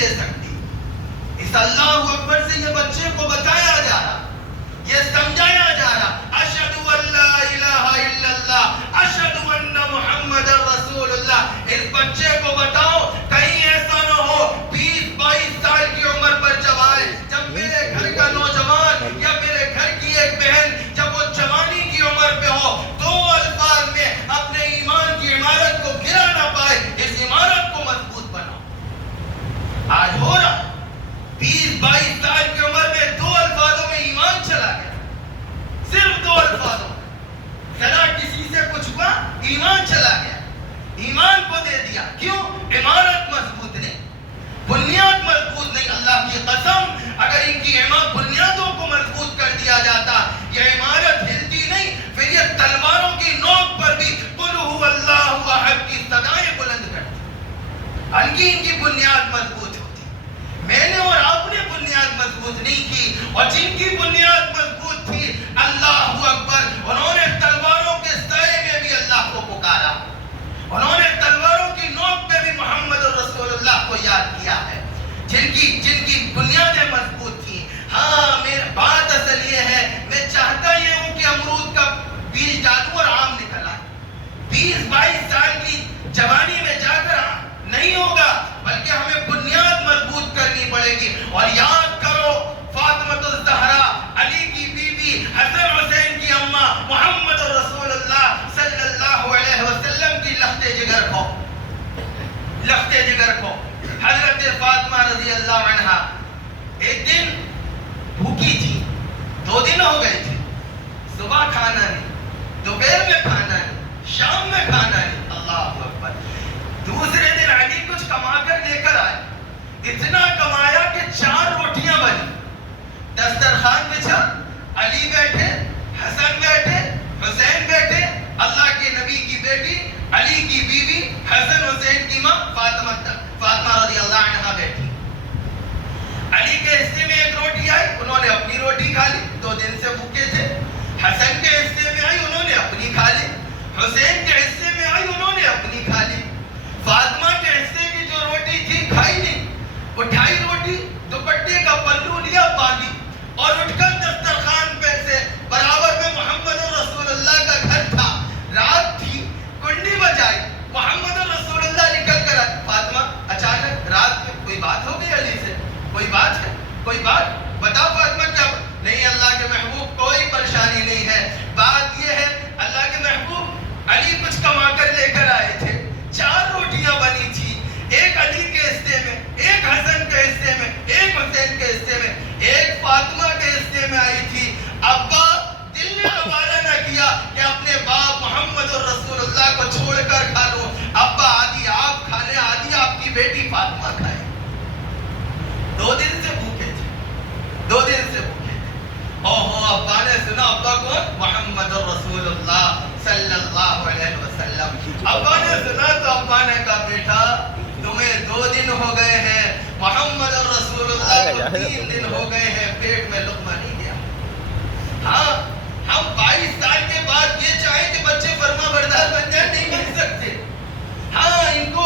دے سکتی. اس اللہ اکبر سے یہ بچے کو بتایا جا رہا, یہ سمجھایا جا رہا, اشہدو ان لا الہ الا اللہ اشہدو ان محمد رسول اللہ. اس بچے کو بتاؤ کہیں ایسا نہ ہو 20-22 سال کی عمر پر جب آئے, جب میرے گھر کا نوجوان یا میرے گھر کی ایک بہن جب وہ جوانی کی عمر پہ ہو, 2 الفاظ میں اپنے ایمان کی عمارت کو گرا نہ پائے. اس عمارت کو مضبوط بناؤ. آج ہو رہا 20-22 سال کی عمر میں 2 الفاظوں میں ایمان چلا گیا, صرف 2 الفاظوں میں. ذرا کسی سے کچھ ہوا, ایمان چلا گیا, ایمان کو دے دیا. کیوں؟ عمارت مضبوط نہیں, بنیاد مضبوط نہیں. اللہ کی قسم اگر ان کی بنیادوں کو مضبوط کر دیا جاتا, یہ عمارت ہلتی نہیں. پھر یہ تلواروں کی نوک پر بھی قل هو اللہ احد کی صدائیں بلند کرتی. ان کی بنیاد مضبوط ہوتی. میں نے اور آپ نے بنیاد مضبوط نہیں کی, اور جن کی بنیاد مضبوط تھی اللہ اکبر, انہوں نے تلواروں کے سائے میں بھی اللہ کو پکارا, انہوں نے تلواروں کی نوک پہ بھی محمد رسول اللہ کو یاد کیا ہے. جن کی بنیادیں مضبوط تھیں. ہاں میری بات اصل یہ ہے, میں چاہتا یہ ہوں کہ امرود کا بیج ڈالوں اور آم نکل آئے. 20-22 سال کی جوانی میں جا کر نہیں ہوگا, بلکہ ہمیں بنیاد مضبوط کرنی پڑے گی. اور یاد کرو فاطمۃ الزہرا, علی کی بیوی, حسن حسین کی اماں, محمد رسول اللہ صلی اللہ علیہ وسلم کی لخت جگر کو حضرت فاطمہ رضی اللہ عنہا ایک دن بھوکی تھی. 2 دن ہو گئے تھے, صبح کھانا نہیں, دوپہر میں کھانا نہیں, شام میں کھانا نہیں. اللہ اکبر. دوسرے دن علی کچھ کما کر لے کر آئے. اتنا کمایا کہ 4 روٹیاں بنی. دسترخوان بچھا, علی بیٹھے, حسن بیٹھے, حسین بیٹھے, اللہ کے نبی کی بیٹی, علی کی بیوی, حسن حسین کی ماں فاطمہ رضی اللہ عنہا بیٹھی. علی کے حصے میں 1 روٹی آئی, انہوں نے اپنی روٹی کھا لی, 2 دن سے بھوکے تھے. حسن کے حصے میں آئی, انہوں نے اپنی کھا لی. حسین کے حصے میں آئی, انہوں نے اپنی کھا لی. فاطمہ کے حصے کی جو روٹی تھی کھائی نہیں. اٹھائی روٹی, دوپٹے کا پلو لیا, باندھی, اور اٹھ کر دسترخوان پہ سے برابر میں محمد رسول اللہ کا گھر تھا, رات تھی, کنڈی بجائی, محمد رسول اللہ نکل کر آئے. فاطمہ اچانک رات میں کوئی بات ہو گئی علی سے, کوئی بات ہے, کوئی بات بتا فاطمہ. کیا نہیں اللہ کے محبوب کوئی پریشانی نہیں ہے. بات یہ ہے اللہ کے محبوب علی کچھ کما کر لے کر آئے تھے, 4 روٹیاں بنی تھی, 1 علی کے حصے میں, 1 حسن کے حصے میں, 1 حسین کے حصے میں, 1 فاطمہ کے حصے میں آئی تھی. ابا دل نے حوالہ نہ کیا کہ اپنے باپ محمد رسول اللہ کو چھوڑ کر کھا لو. ابا آدھی آپ کھا لیں, آدھی آپ کی بیٹی فاطمہ کھائے. 2 دن سے بھوکے تھے, 2 دن سے بھوکے تھے. ابا نے سنا, ابا کون؟ محمد رسول اللہ صلی اللہ علیہ وسلم. ابا نے سنا تو ابا نے کہا بیٹا تمہیں 2 دن ہو گئے ہیں, محمد رسول اللہ کو 3 دن ہو گئے ہیں, پیٹ میں لقمہ نہیں گیا. ہاں ہم 22 سال کے بعد یہ چاہیں کہ بچے فرما بردار بن جائیں, نہیں بن سکتے. ہاں ان کو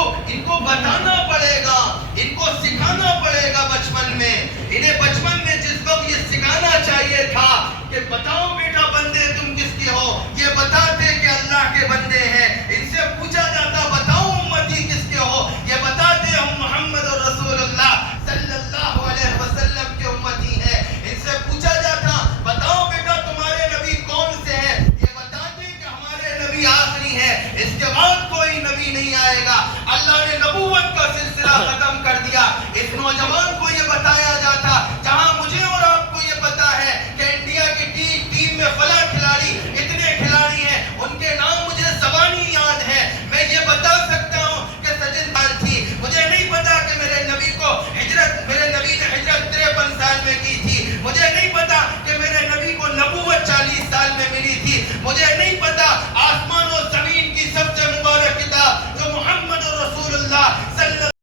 بتانا پڑے گا, ان کو سکھانا پڑے گا بچپن میں. انہیں بچپن میں جس وقت یہ سکھانا چاہیے تھا کہ بتاؤ بیٹا بندے تم کس کے ہو, یہ بتاتے کہ اللہ کے بندے ہیں. ان سے پوچھا جاتا بتاؤ امتی کس کے ہو, یہ بتاتے ہم محمد رسول اللہ صلی اللہ علیہ وسلم کے امتی ہیں. ان سے پوچھا جاتا بتاؤ بیٹا تمہارے نبی کون سے ہیں, یہ بتاتے کہ ہمارے نبی آخری ہیں, اس کے بعد کوئی نبی نہیں آئے گا. اللہ نے نبوت کا سلسلہ ختم کر دیا. اس نوجوان کو یہ بتایا جاتا